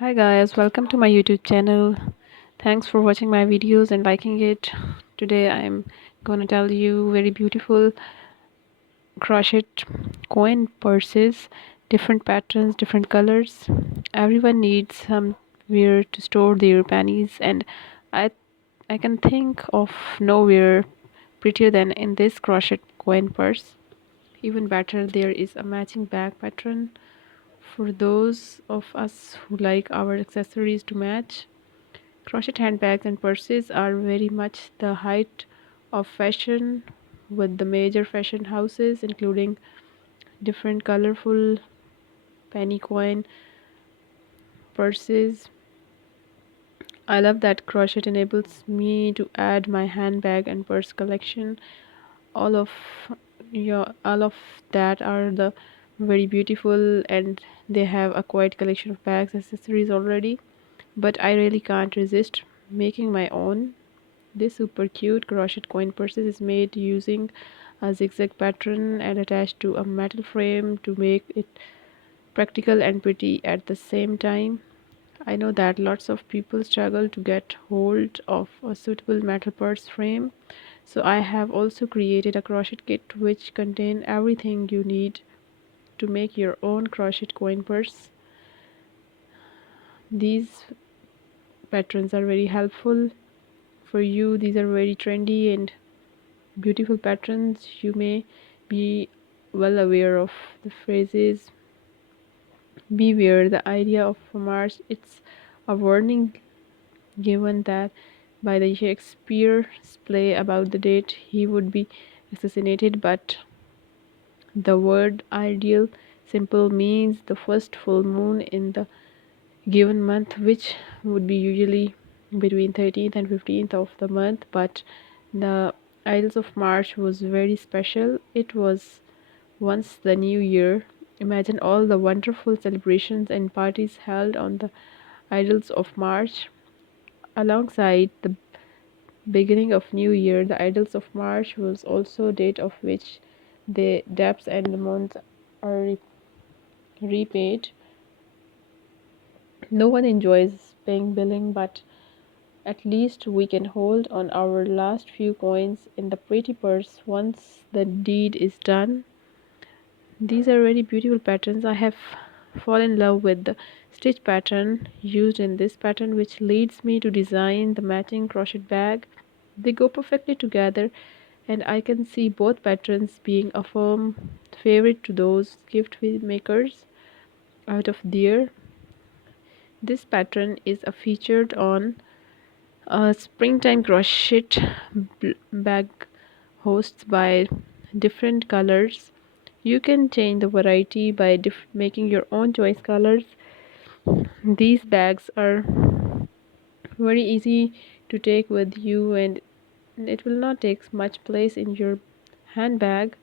Hi guys, welcome to my YouTube channel. Thanks for watching my videos and liking it. Today I'm gonna tell you very beautiful crochet coin purses, different patterns, different colors. Everyone needs somewhere to store their pennies, and I I can think of nowhere prettier than in this crochet coin purse. Even better, there is a matching bag pattern for those of us who like our accessories to match. Crochet handbags and purses are very much the height of fashion, with the major fashion houses including different colorful penny coin purses. I love that crochet enables me to add my handbag and purse collection. All of all of that are the very beautiful, and they have a quite collection of bags accessories already, but I really can't resist making my own. This super cute crochet coin purse is made using a zigzag pattern and attached to a metal frame to make it practical and pretty at the same time. I know that lots of people struggle to get hold of a suitable metal purse frame, so I have also created a crochet kit which contains everything you need to make your own crochet coin purse. These patterns are very helpful for you. These are very trendy and beautiful patterns. You may be well aware of the phrases beware the idea of Mars. It's a warning given that by the Shakespeare's play about the date he would be assassinated, but the word ideal simple means the first full moon in the given month, which would be usually between 13th and 15th of the month. But the Idols of March was very special. It was once the new year. Imagine all the wonderful celebrations and parties held on the Idols of March. Alongside the beginning of New Year, the Idols of March was also a date of which the debts and the months are repaid. No one enjoys paying billing, but at least we can hold on our last few coins in the pretty purse once the deed is done. These are very beautiful patterns. I have fallen in love with the stitch pattern used in this pattern, which leads me to design the matching crochet bag. They go perfectly together, and I can see both patterns being a firm favorite to those gift makers out of there. This pattern is a featured on a springtime crochet bag hosts by different colors. You can change the variety by making your own choice colors. These bags are very easy to take with you, and it will not take much place in your handbag.